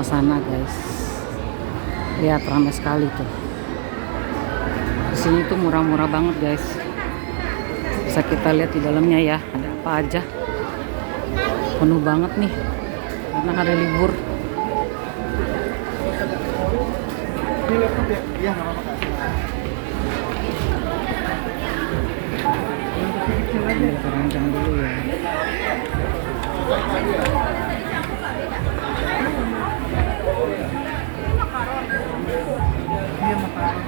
ke sana guys. Lihat ramai sekali tuh. Di sini tuh murah-murah banget guys. Bisa kita lihat di dalamnya ya, ada apa aja. Penuh banget nih karena hari libur. Iya, nggak apa-apa. Ambil keranjang dulu ya. Iya, makaron.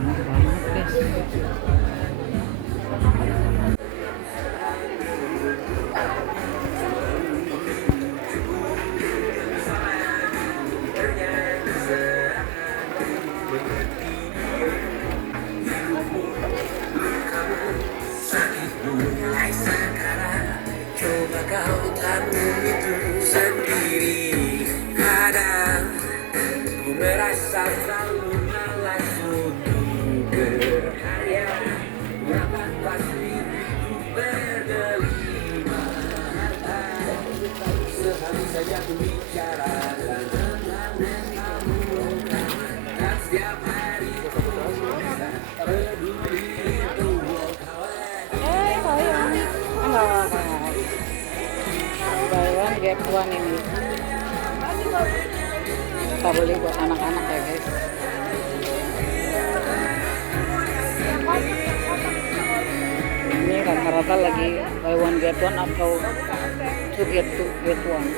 Banyak banget guys. Mulai sekarang coba kau tanggung itu sendiri. Kadang ku merasa terlalu malas untuk berkarya. Dapat pasti ku berdelima. Sekali saja ku bicarakan tentang kamu, dan setiap hari ku bisa peduli itu. Enggak. Buy one get one ini. Kita beli buat anak-anak ya guys. Ini rata-rata lagi buy one get one atau two get one.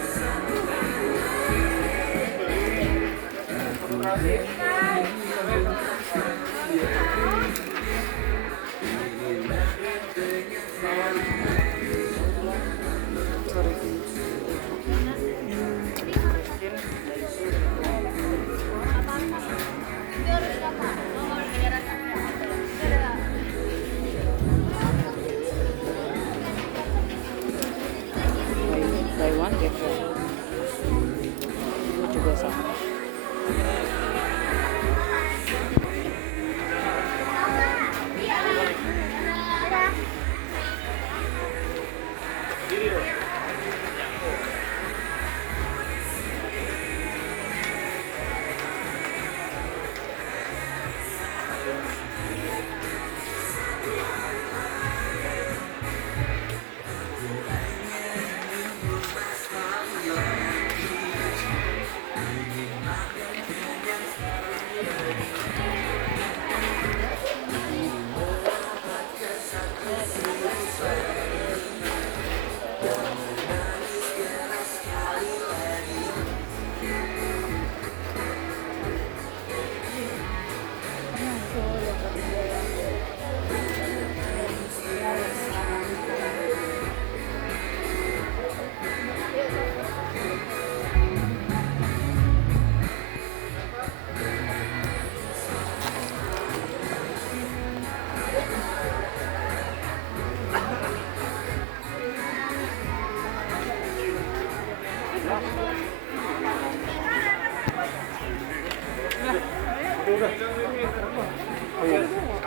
Buy one get one. Ini juga sama.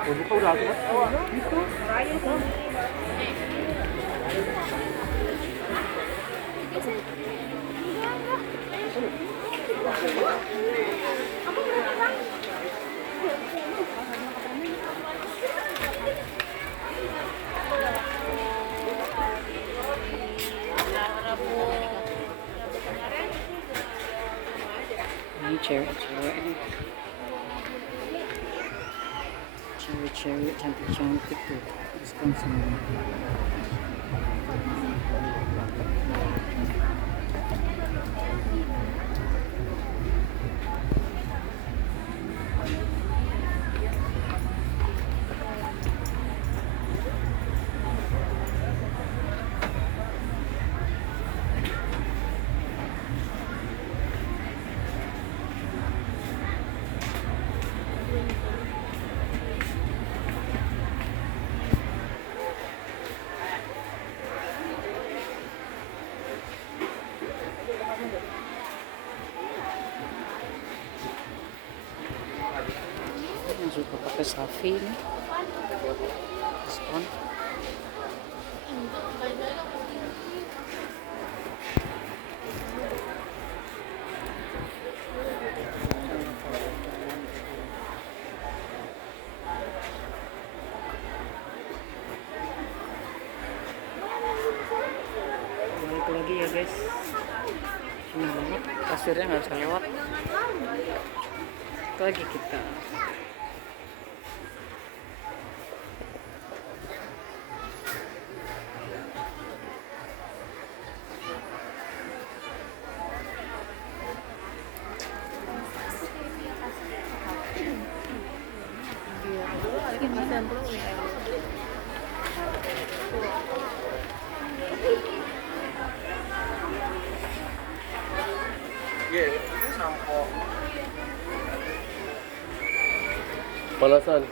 Buka udah tuh. Itu. Ini cewek-cewek nih. Cewek-cewek cantik-cantik tuh. Diskon semua. Safi ini diskon. Balik lagi ya guys, ini banget kasirnya nggak bisa lewat. Itu lagi kita. Iya, ini sampo. Panasan.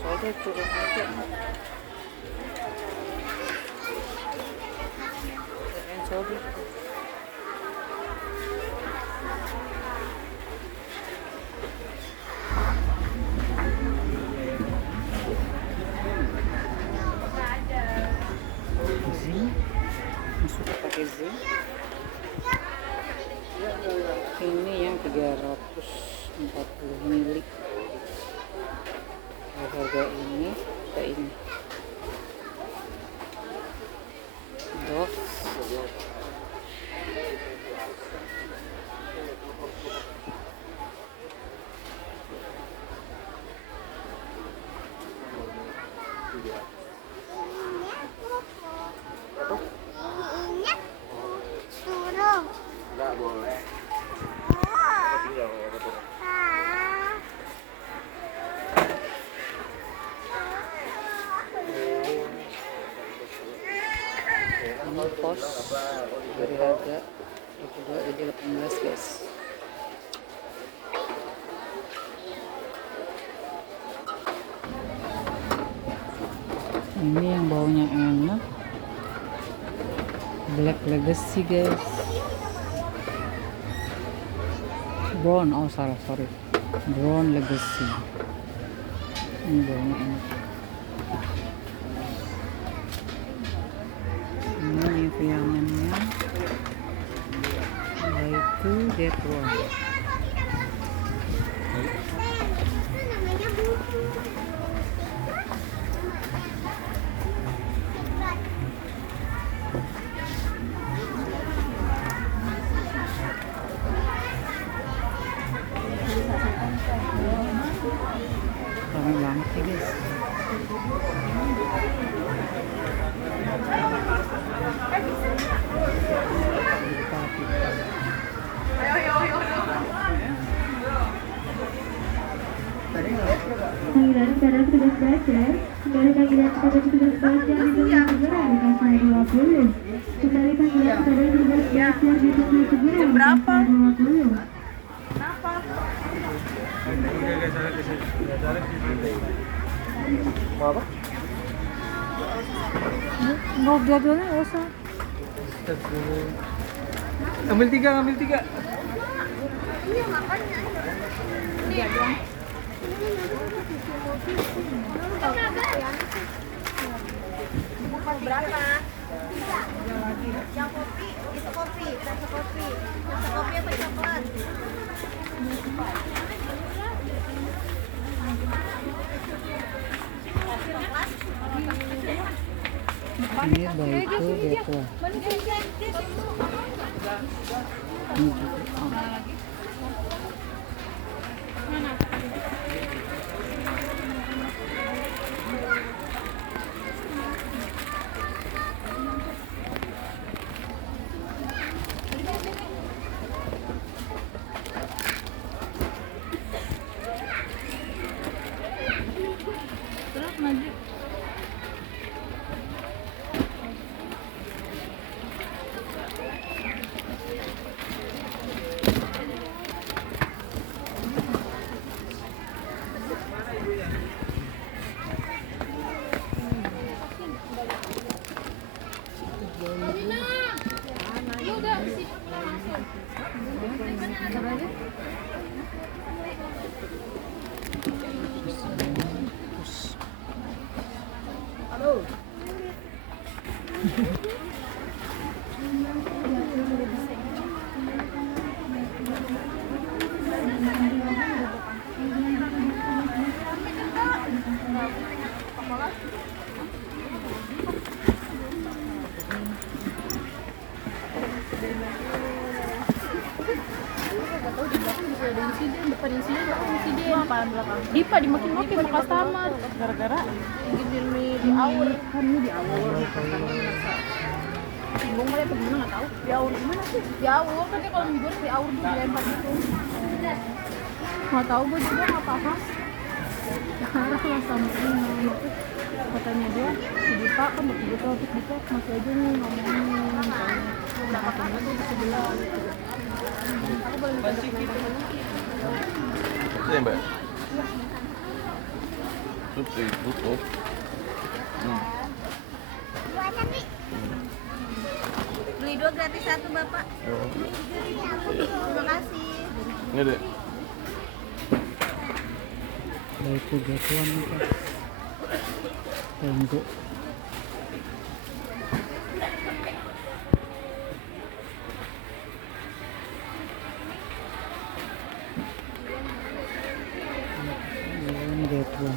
Soalnya turun aja. Soalnya. Masuk pakai Z. Ini yang 340 mili. Harga ini kayak ini. Dove. Enggak boleh. Ini pos dari harga 22 jadi 18 guys. Ini yang baunya enak, Black Legacy guys. Brown, oh salah, sorry, Brown Legacy. Ini baunya enak. Ini Nivea Men-nya, yaitu Dead One. Ramai banget ya guys. Panggilan kepada petugas belajar, kembali panggilan kepada petugas belajar ditunggu segera di kelas 20. Kembali panggilan kepada petugas belajar ditunggu segera di kelas 20. Mau apa? Mau jadwalnya nggak usah. Ambil tiga, ambil tiga. Berapa? Yang kopi, itu kopi, rasa kopi. Rasa kopi apa coklat? Ini baik tuh Dead One. Ini juga. Dipa dimakin-makin sama customer gara-gara gini di awur kan di awur bingung mulai bagaimana nggak tahu di awur gimana sih di awur kan dia kalau minggu di awur tuh dilempar gitu nggak tahu gue juga nggak paham sekarang sama ini katanya dia si Dipa kan betul topik Dipa masih aja nih ngomongin udah ketemu tuh di sebelah aku boleh minta dokumen Itu ya mbak? Sup sih, tutup. Beli 2 gratis 1 Bapak. Terima kasih. Ini deh. Itu jatuhan nih guys. Tenggo. Ini jatuhan.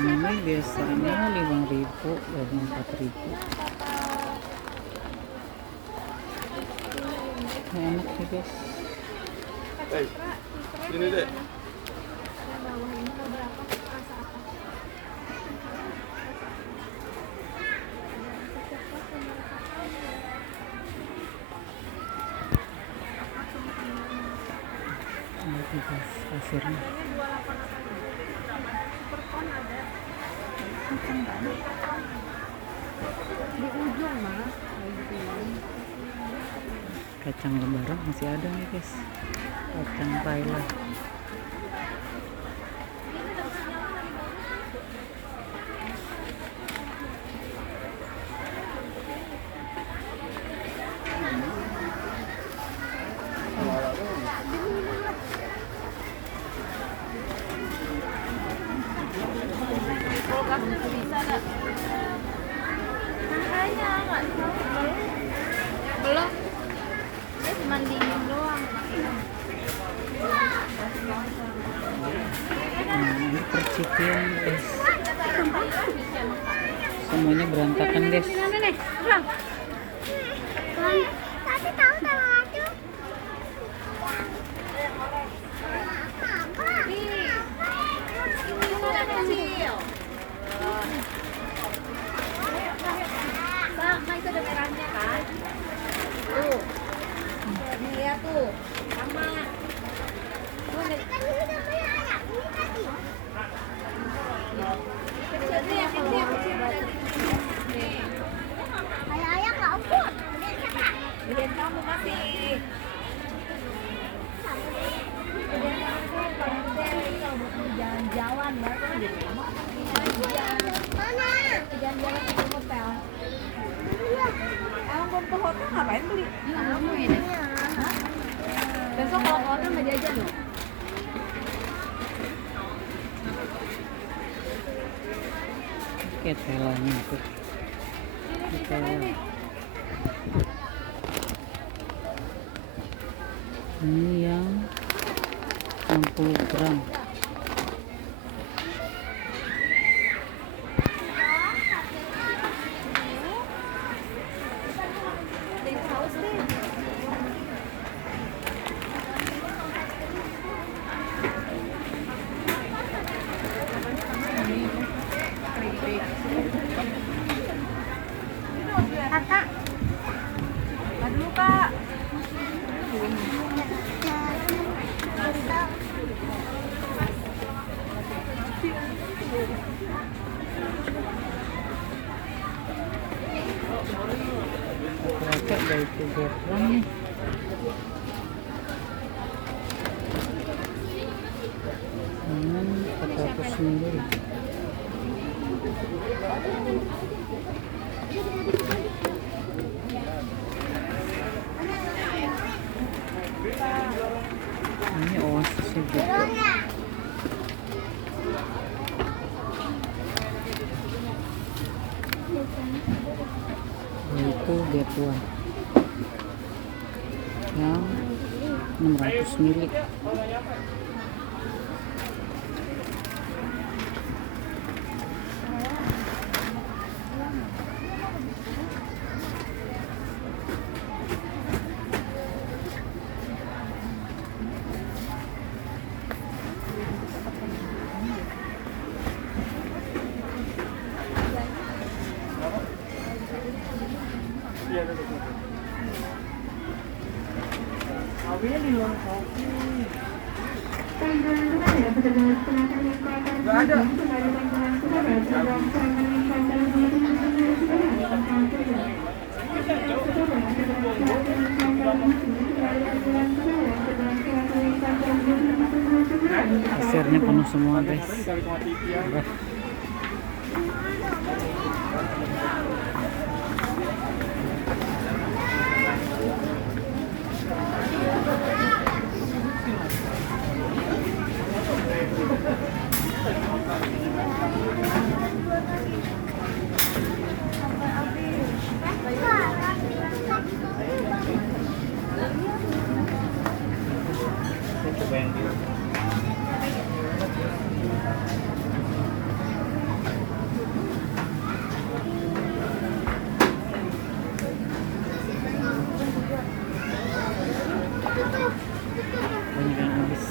Ini biasanya 5.000 dan 4.000. Enak nih guys. Hey, ini deh. Enak nih guys pasirnya. di ujung mah Kacang lebaran masih ada nih guys. Kacang Thailand. Makanya nggak tahu belum. Dia cuma dingin doang. Ini percipian guys. Semuanya berantakan guys. Tapi tahu sama aku. Sama itu ada merahnya kan? Tuh. Nih lihat tuh. Sama. Tuh, kan ini udah banyak. Ini tadi. Kecilnya yang kecil. Nih. Ayah nggak ampun. Gedean kamu masih. Gedean kamu kalau jalan-jalan baru mana? Jalan-jalan ke hotel. Emang belum ke hotel ngapain beli? Kamu ini. Besok kalau ke hotel nggak jajan loh. Oke, telanya tuh. Tela. Ini yang 60 gram. Kakak. Aduh, Kak. Rata dari 3 gram nih. ml. Ini Oasis juga. Itu get one yang 600 ml. Nggak ada. Kasirnya penuh semua guys. Banyak yang habis.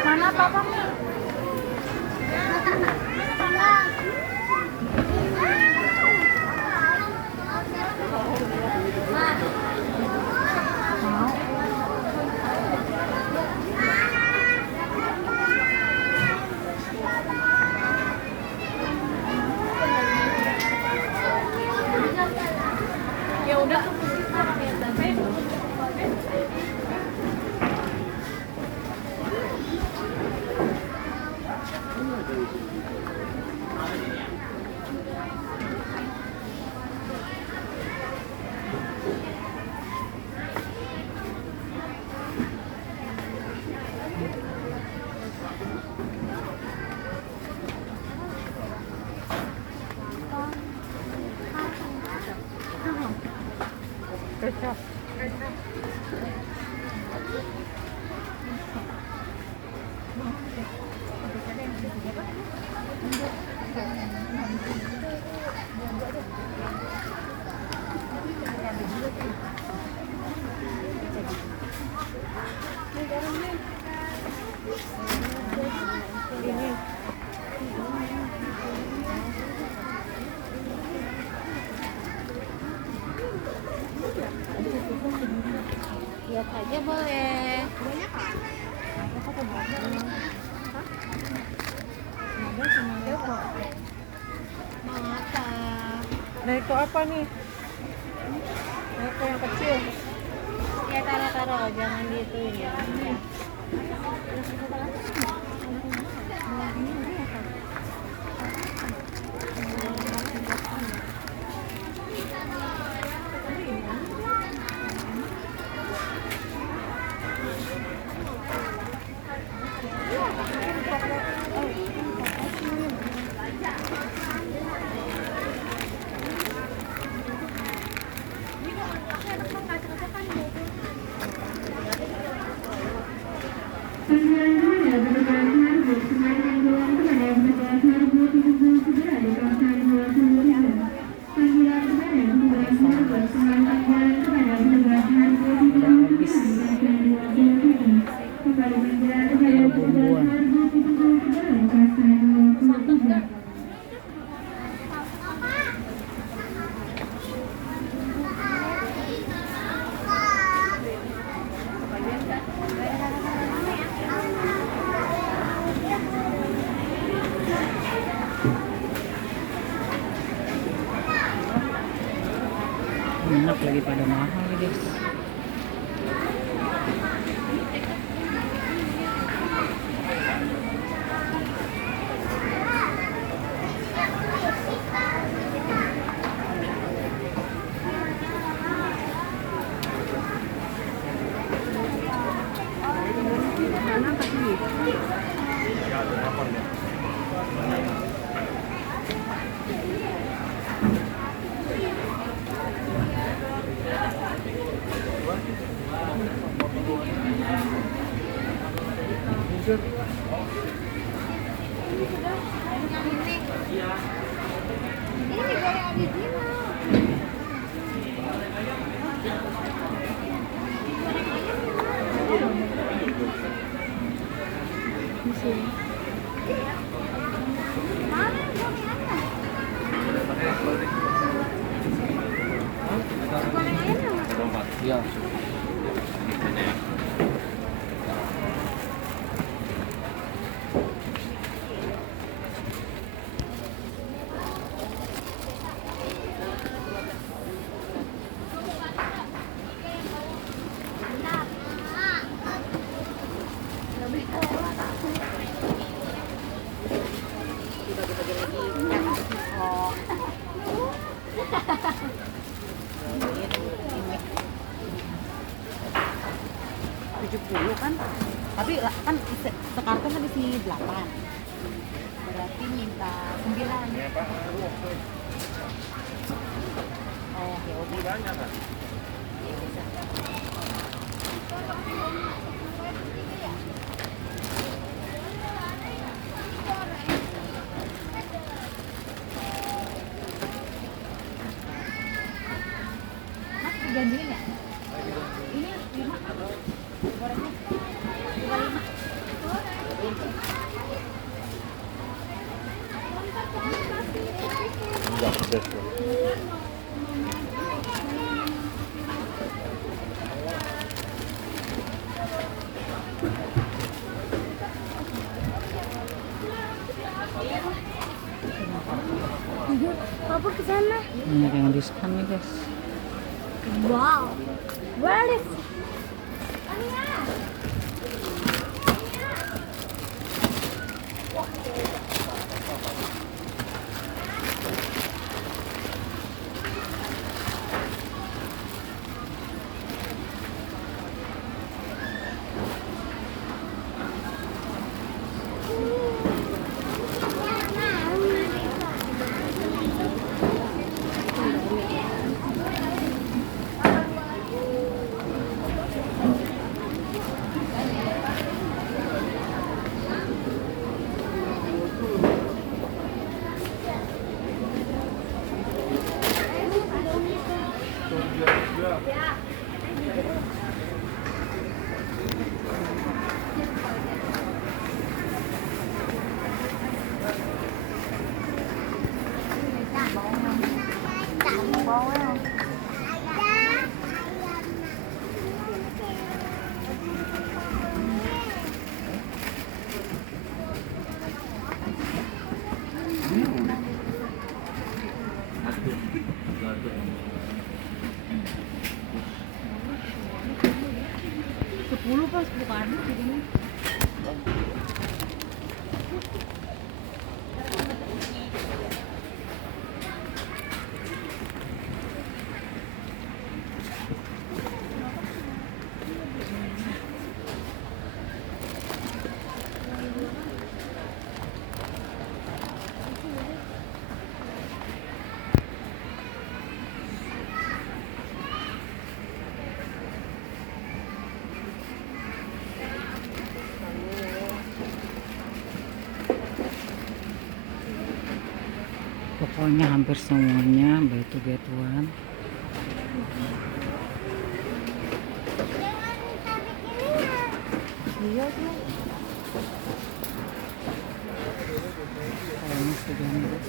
Mana papa? Ya udah tuh. Lihat aja boleh. Banyak kan? Ada sama Deko. Mau apa? Neko apa nih? Neko yang kecil. Ya taruh-taruh, jangan dituin ya. Panggilan kepada petugas Margo, kembali tanggungan kepada petugas Margo tunggu segera di kawasan 23. Panggilan kepada petugas Margo, kembali tanggungan kepada petugas Margo tunggu segera di kawasan 23. Kembali panggilan kepada petugas Margo tunggu segera di kawasan 23. Enak lagi pada mahal nih guys. Ini goreng original. Mana yang gorengannya? Gorengannya mana? Iya. Kan, tapi kan sekarang kan di sini 8, berarti minta 9. Oh ya udah banyak kan. Mas diganjilin ya? Ini 5 gorengnya 25. Enggak pedas. Apa ke sana? Banyak yang diskon nih guys. Wow. Where is? Sepuluh pas bukan jadinya. Pokoknya hampir semuanya buy to get one. Iya sih. Kayaknya sudah guys.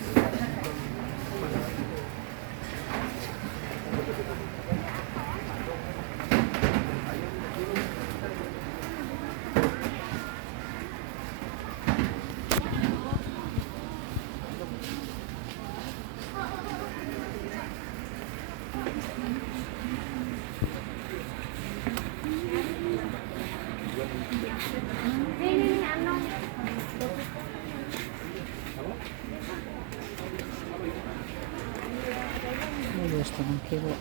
Ini 2,5 kilo.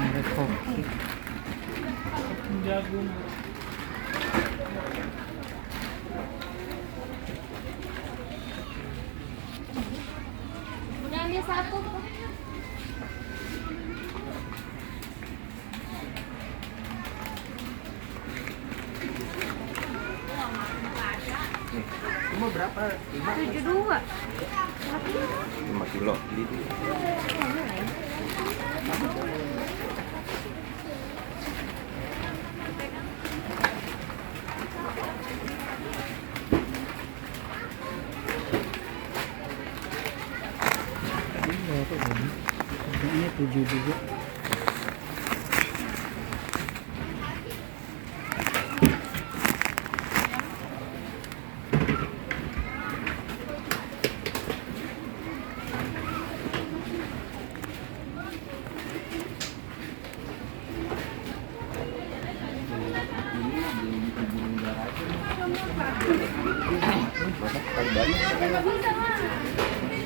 Ada kopi. Udah ambil satu. Cuma berapa? 72. 5 kilo. Ini berapa ini? Harganya 7 juga.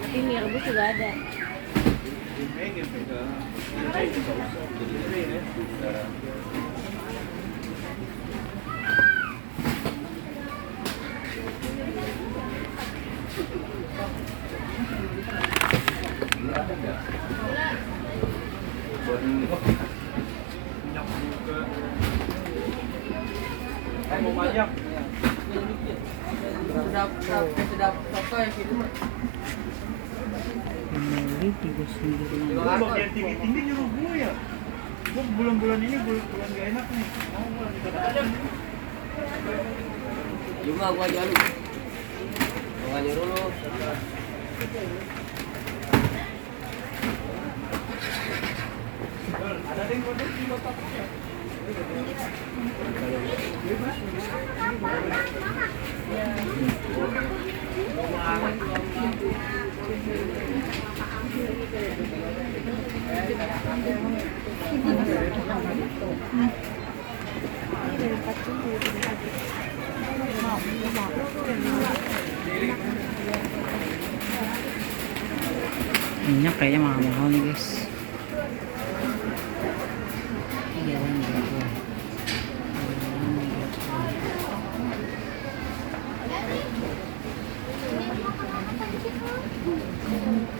Tapi mie rebus juga ada. Ini 39. Kalau yang tinggi-tinggi nyuruh gue ya. Gue bulan-bulan ini bulan gak enak nih. Mau bulan kadang-kadang. Juga gua jalu. Gua nyuruh lu. Ada yang kodok di kotak ya. Minyak kayaknya mahal-mahal nih guys.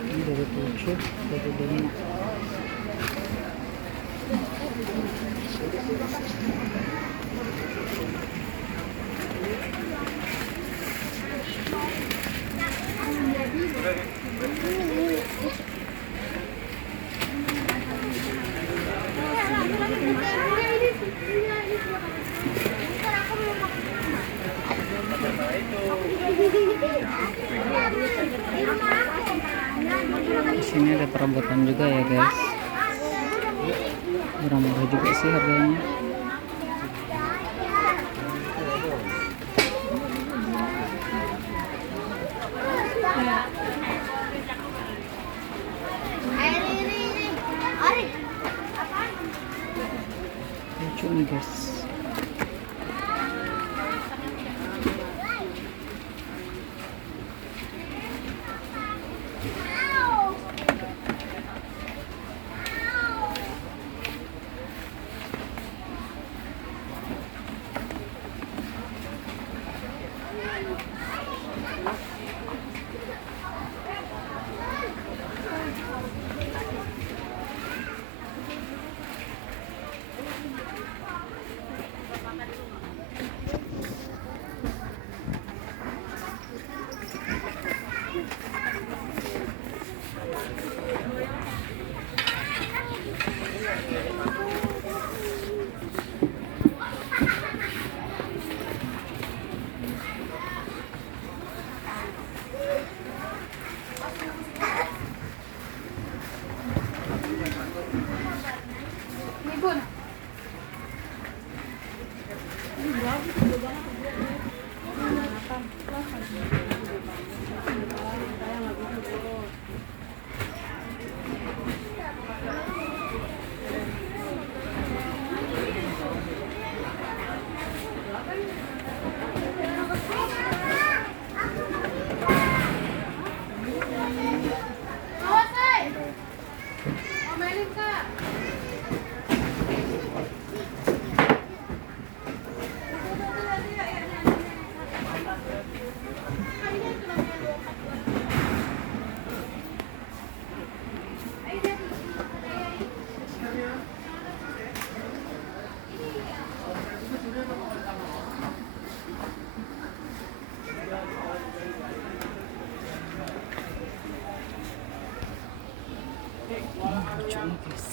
Ini dari 7 dari 5. Di sini ada perabotan juga ya guys. Murah-murah juga sih harganya. Lucu nih guys. Lucu nih guys.